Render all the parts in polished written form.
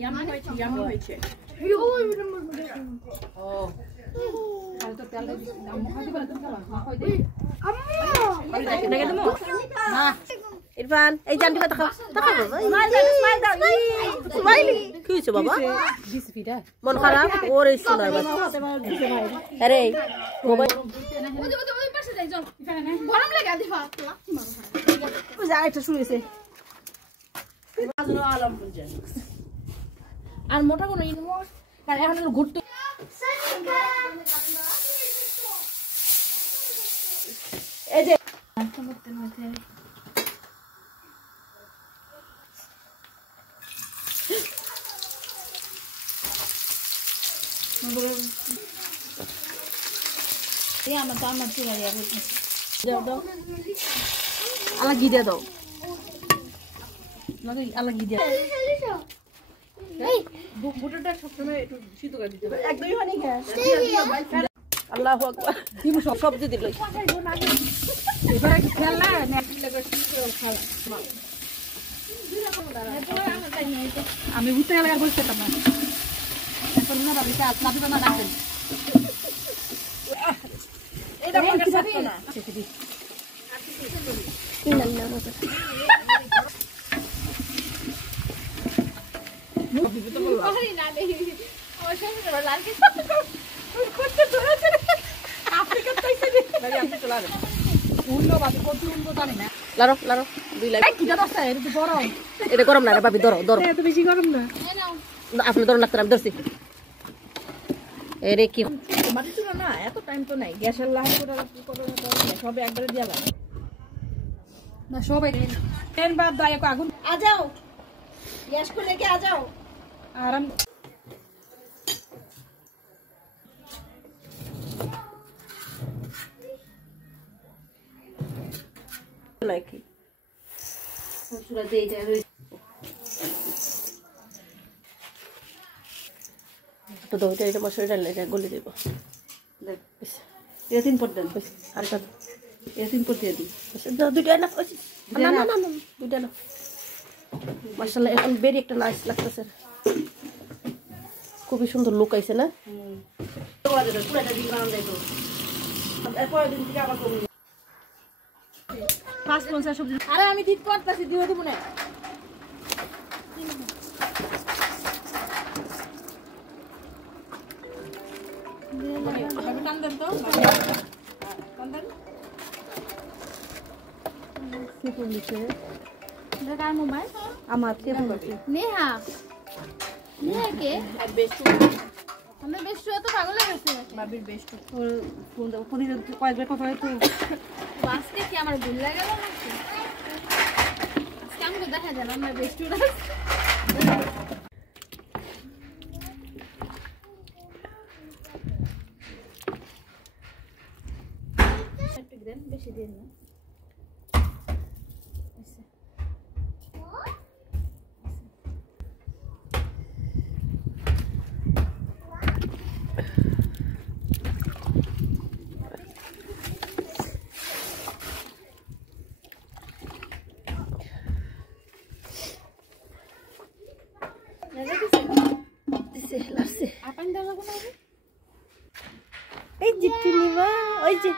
Yummy হয়েছে ও আর তো তেল দিয়ে আম্মু খাইতে পারে তুমি খাবা মা কই দে আম্মু দেখে দেবো না ইরফান এই জানটি কথা খাও স্মাইল দাও স্মাইল কি হইছে বাবা মন খারাপ ওরে শোনা আরে মোবাইল ওই পাশে যাই চল গরম লাগে দিফা যা এটা শুরু হইছে আর মোটা কোনো ইনমোস কারণ এখন ঘুরতে এই যে আমার চুলা দিয়া দাও আলা ঘি দিয়ে দাও লাগে আলা ঘি দিয়া এই বুটটা সবসময় একটু সিদ্ধ করে দিতে হবে একদমই হয়নি গ্যাস আল্লাহু আকবার দিমু সব দিয়ে দিল এবারে খেলা নেক্সট লাগে খালা আমি উঠতে গেলে আর বলতে পারতাম না এখন না ভাবি কাজ না দিবা না রাখেন এটা মনে সাথে না কি নাম না মত আরে না নেই আমার সামনে তো লাল কি করতে ধরেছে আফ্রিকা তাইছে ভাই আপনি চলা দেন উল্লো বাদ কত উল্লো জানি না লারো লারো দুই লাখ এই কি দাদা এটা তো গরম এটা গরম না রে ভাবি ধরো ধরো এত বেশি গরম না আপনি ধরো লাগতে আমি ধরছি এরে কি মাটি ছিল না এত টাইম তো নাই গ্যাসের লাইট করে সবে একবারে দিয়া লাগে না সবাই ট্রেন বাদ দাও এক আগুন आ जाओ गैस को लेके आ जाओ আরাম लाइक सूरज दे जाए तो दो এটা মশলা ডালে যা গলে দেব দেখ এই তিন পট দেন বস আর কত এই তিন পট দিয়ে দি বস দুইটা না না না না দুইটা না মাশাআল্লাহ এখন বেরি একটা নাইস লাগতেছে খুবই সুন্দর লুক আইছে না পুরোটা দিন বানান দেব এরপর দিন থেকে আবার কম ফাস্ট পঞ্চাশ সবজি আরে আমি ঠিক করতেছি দিয়ে দেব না টান দেন তো টান দেন সিপুল দিছে দেখা মোবাইল আমার সিপুল দিছে নেহা নেহা কে আমরা বেস্ট তো পাগল হয়ে গেছে বাবির বেস্ট ফোন দাও ফোনে কয়েকবার কথা হয় তো আজকে কি আমার ভুল লাগে গেল নাকি আজকে আমাকে দেখা যায় না আমরা বেস্ট বেশি দিন না এই জিপটি নিবা ওই যে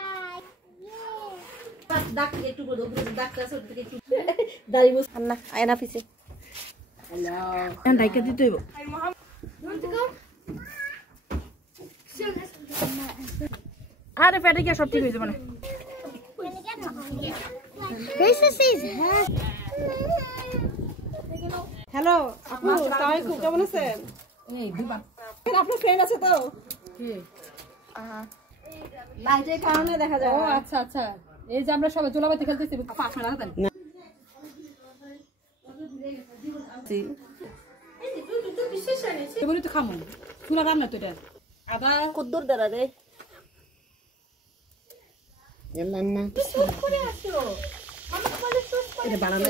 ডাক একটু করে দাও ডাকটা সব থেকে একটু দাঁড়ি বস না আয়না পিছে হ্যালো এন্ড ডাইকা দিতে হইব আরে পেটে কি সব ঠিক হয়ে যাবে না হ্যালো আপু আসসালামু আলাইকুম কেমন আছেন এই দিবা আপনার ফ্রেন্ড আছে তো কি লাইটের কারণে দেখা যায় ও আচ্ছা আচ্ছা এই যে আমরা সবাই চুলাবাতি খেলতেছি পাঁচ মিনিট রাখতেন বলি তো খামো চুলা রান্না তো এটা আদা কদ্দুর দাঁড়া রে Yalana. এটা বানানো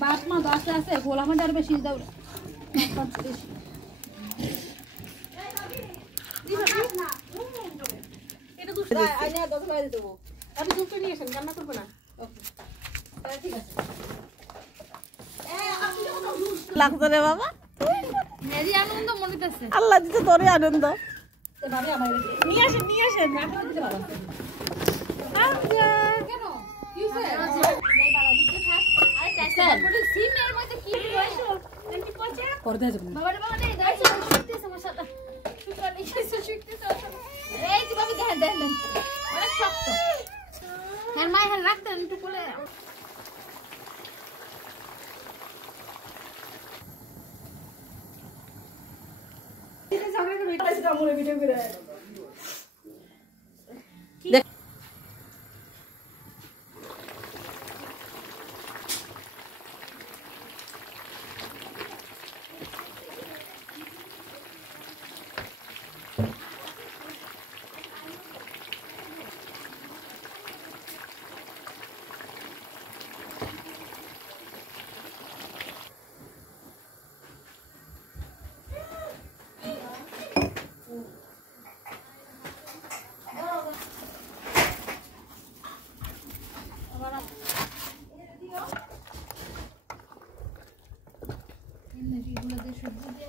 বাপ মা দশটা আছে গোলা মাঝে আর বেশি দাও এটা তো আইনা 10 টাকা দিতে আপনি দুটো নিয়ে আসেন, কান্না করবে না। তাহলে ঠিক আছে। লাগতো রে বাবা, মেরি আনন্দ মনে হইতেছে। আল্লাহ দিতে তোরে আনন্দ। ভাবি আমার নিয়ে আসেন, নিয়ে আসেন। রাখা দিতে পারো। আচ্ছা কেন? কি হইছে? এই বাবা দিতে থাক। আরে ট্যাক্সি করে সিমের মধ্যে কি হইছে? এমনি পচে। করে দেয়া যাবে না। বাবা নেই যাইছে শুকতেছে মশাটা। শুকরা লিখেছে শুকতেছে। এই যে বাবু দেখেন দেখেন। অনেক শক্ত। হ্যাঁ মাই হ্যাঁ রাখতেন একটু কোলে। এগুলো দিয়ে সবজি দিয়ে